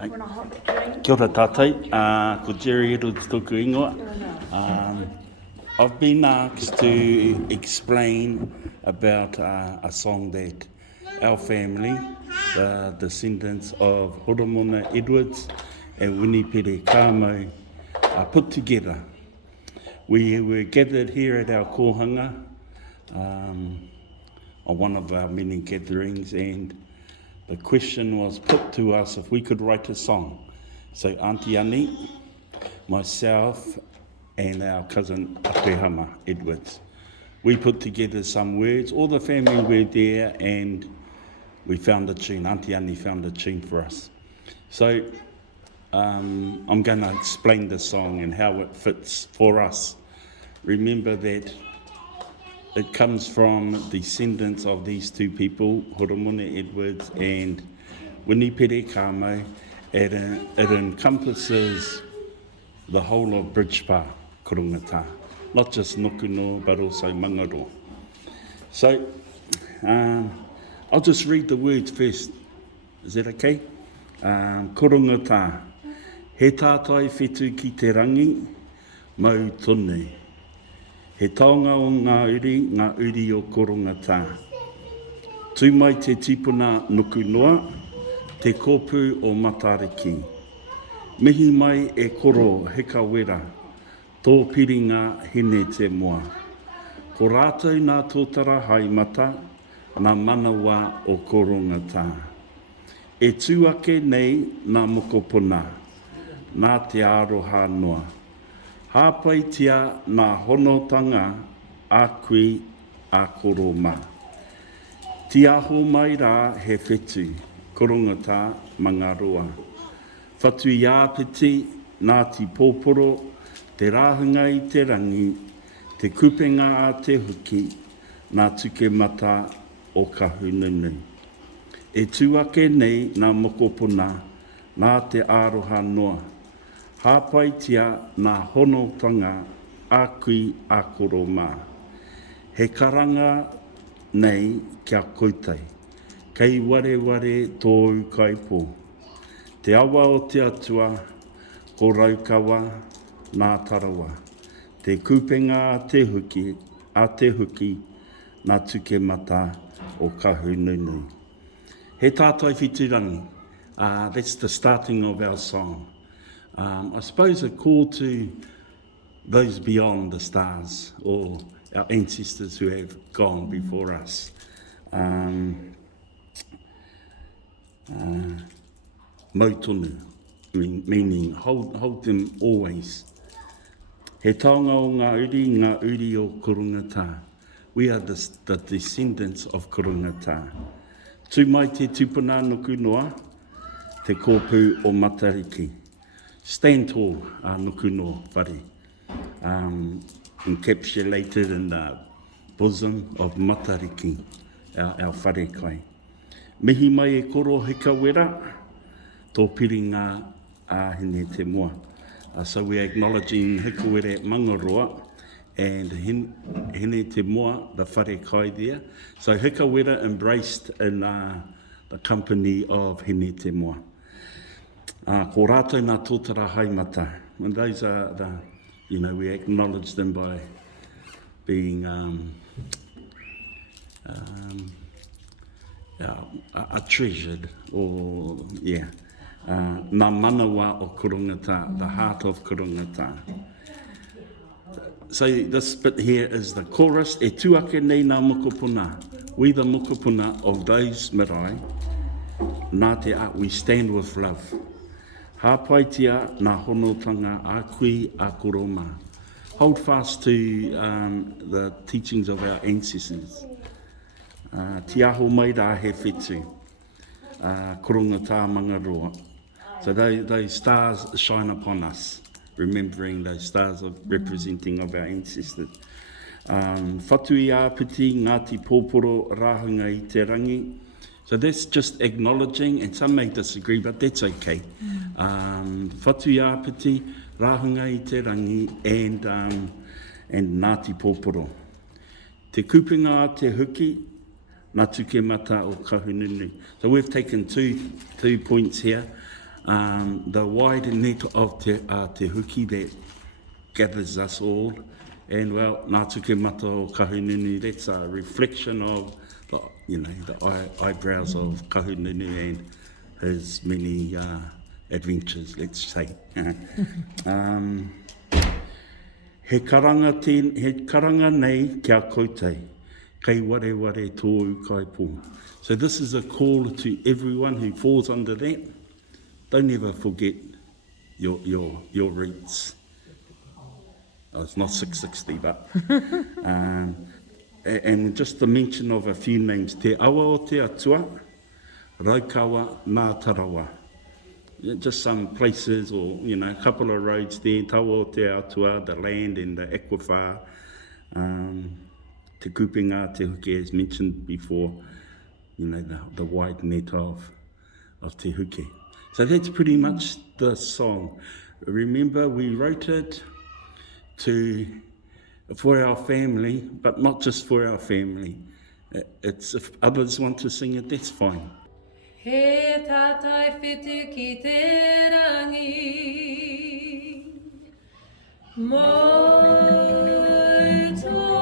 Kia ora tātai, ko Jerry Edwards tōku ingoa. I've been asked to explain about a song that our family, the descendants of Horomona Edwards and Winipere Kāmau, put together. We were gathered here at our kohanga on one of our many gatherings, and the question was put to us if we could write a song. So Auntie Annie, myself, and our cousin Apehama Edwards, we put together some words. All the family were there, and we found a tune. Auntie Annie found a tune for us. So I'm going to explain the song and how it fits for us. Remember that it comes from descendants of these two people, Horomona Edwards and Winipere Kāmau. It encompasses the whole of Bridgepa, Korongata, not just Nokuno, but also Mangaro. So I'll just read the words first. Is that okay? Korongata, he tātai whetū ki te rangi, mau tonu. He taonga o ngā uri o Korongata. Tū mai te tipuna nuku noa, te kōpū o Matariki. Mihi mai e koro heka wera, tō piringa hene te moa. Ko rātou nā tōtara haimata, nā manawa o Korongata. E tūake nei nā mokopuna, nā te aroha noa. Hāpaitia nā honotanga a koe a koroma. Ti aho mai rā he whetu, Korongata Mangaroa. Whatu i āpiti nā ti pōporo, te rāhanga i te rangi, te kupenga a te huki, nā tuke mata o ka hununu. E tūake nei nā mokopuna, nā te aroha noa. Hāpaitia nā honotanga a koe a koroma. He karanga nei kia koutai, kei ware tōu kaipo. Te awa o te atua, ko raukawa nā tarawa. Te kupenga a te huki, nā tuke mata o ka hununu. He tātai whiturangi. That's the starting of our song. I suppose a call to those beyond the stars, or our ancestors who have gone before us. Mautonu, meaning hold them always. He taonga o ngā uri o Korongata. We are the descendants of Korongata. Tū mai te tupuna nuku noa, te kōpū o Matariki. Stand tall, nuku noa, whare. Encapsulated in the bosom of Matariki, our whare kai. Mihi mai e koro hika wera, tō piringa a hene te moa. So we're acknowledging hika wera at Mangaroa and hene te moa, the whare kai there. So hika wera embraced in the company of hene te moa. Ko rātou nā tōtara haimata. And those are we acknowledge them by being treasured, or nā manawa o Korongata, the heart of Korongata. So this bit here is the chorus. E tuake nei nā mokopuna. We the mokopuna of those marae, nā te we stand with love. Hāpaitia nā honotanga a koe a koroma. Hold fast to the teachings of our ancestors. Ti aho mai rā he whetu, Korongata Mangaroa. So those stars shine upon us, remembering those stars representing of our ancestors. Whatu i āpiti ngāti pōporo rāhanga i te rangi. So that's just acknowledging, and some may disagree, but that's okay. Whatu i āpiti, rāhanga i te rangi, and ngāti pōporo. Te kupenga a te huki, nā tuke mata o ka hununu. So we've taken two points here. the wide net of te huki that gathers us all. And well, nā tuke mata o Kahununu, that's a reflection of the eyebrows of Kahununu and his many adventures, let's say. He karanga nei kia koutai, kei ware ware tōu kai pō. So this is a call to everyone who falls under that. Don't ever forget your roots. Oh, it's not 660, but... and just the mention of a few names. Te awa o te atua, Raukawa nā Tarawa. Just some places or, a couple of roads there. Tawa o te atua, the land and the aquifer. Te kupenga, te huke, as mentioned before, the wide net of te huke. So that's pretty much the song. Remember, we wrote it for our family, but not just for our family. It's if others want to sing it, that's fine. He tātai whitu ki te rangi, mō tōnu.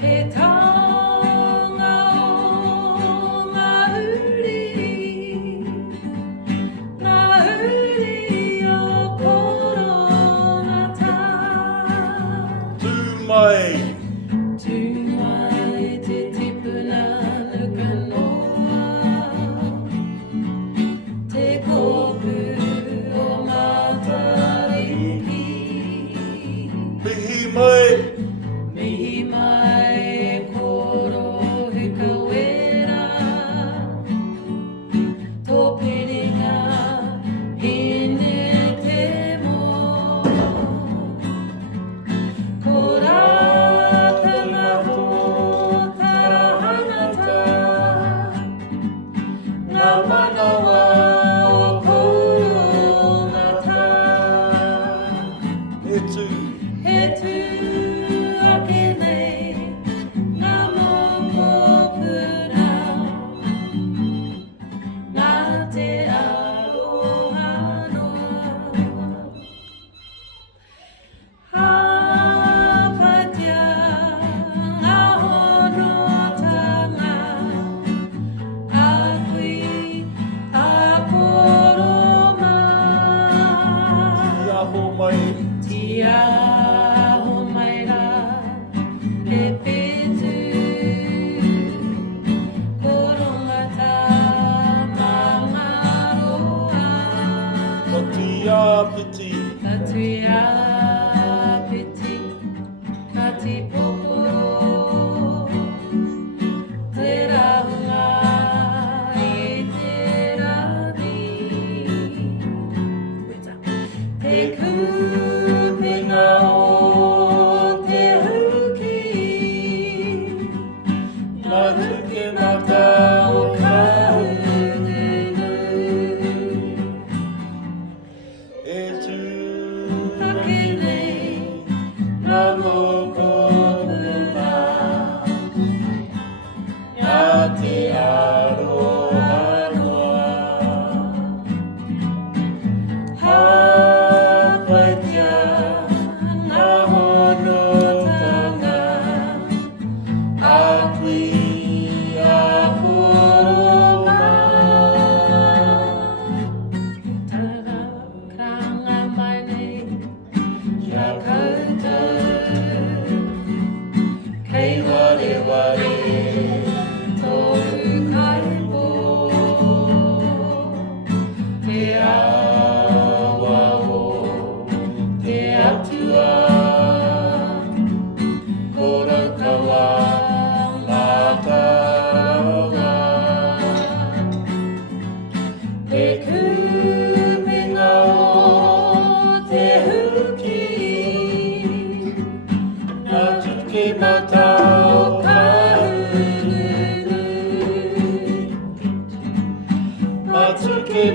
He taonga o ngā uri o Korongata. Tu mai te tipuna luka noa, te kopu o matariki. Mihi mai e koro hika wera, tō piringa hine te mo.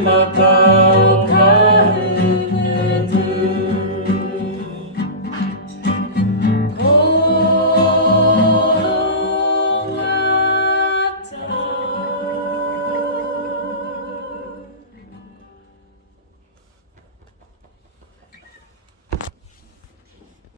Mata